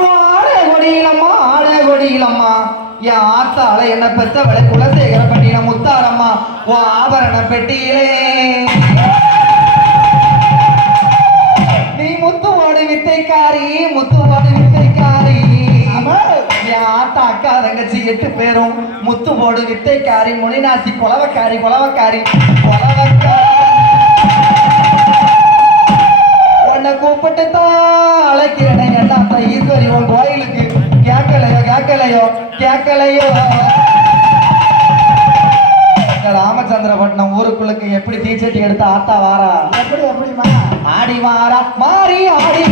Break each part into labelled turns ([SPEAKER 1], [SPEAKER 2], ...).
[SPEAKER 1] கொடியிலம்மா ஆட கொடியிலம்மா என் ஆத்தாள என்ன பெத்தவளை குலசேகர பட்டின முத்தாரம்மா உன் ஆபரண பெட்டியிலே. நீ முத்துவோடு வித்தைக்காரி முத்துவோடு வித்தைக்காரி. என் ஆத்தா அக்கா தங்கச்சி எட்டு பேரும் முத்துவோடு வித்தைக்காரி முனிநாசி குலவக்காரி குலவக்காரி குலவக்காரி உன்னை கூப்பிட்டு தான் அழைக்கிறேன். கேட்கலையோ கேட்கலையோ ராமச்சந்திரபட்டினம் ஊருக்குள்ளுக்கு எப்படி தீச்சட்டி எடுத்து ஆத்தா வாரா?
[SPEAKER 2] எப்படி எப்படிமா
[SPEAKER 1] ஆடி வாரா மாறி ஆடி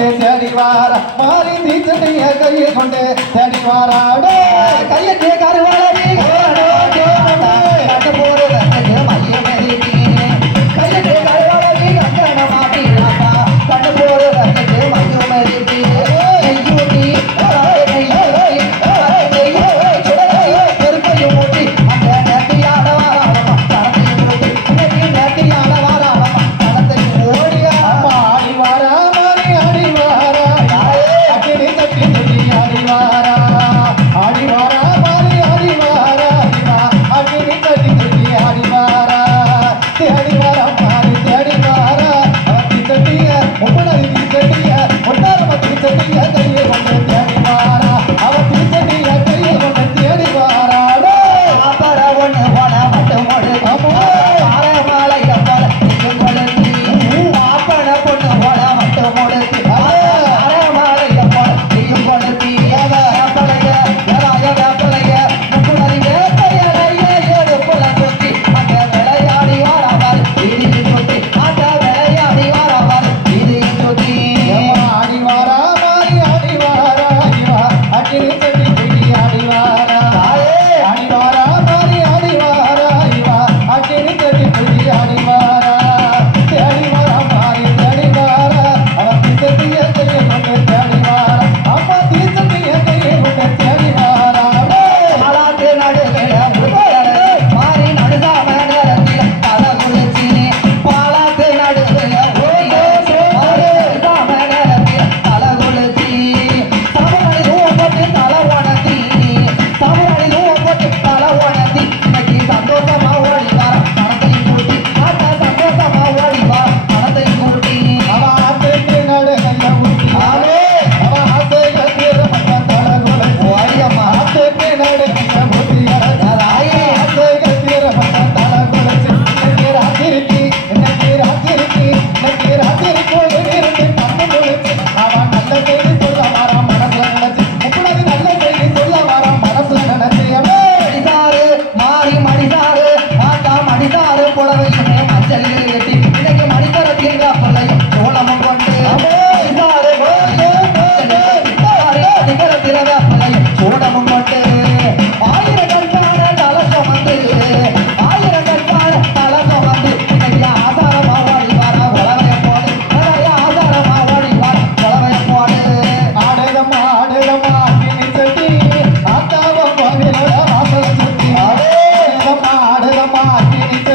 [SPEAKER 1] கொண்டு தேடிவாரா மாறி நீச்சட்டைய கையை கொண்டு தேடிவாராடே கையை கருவாடா மாறி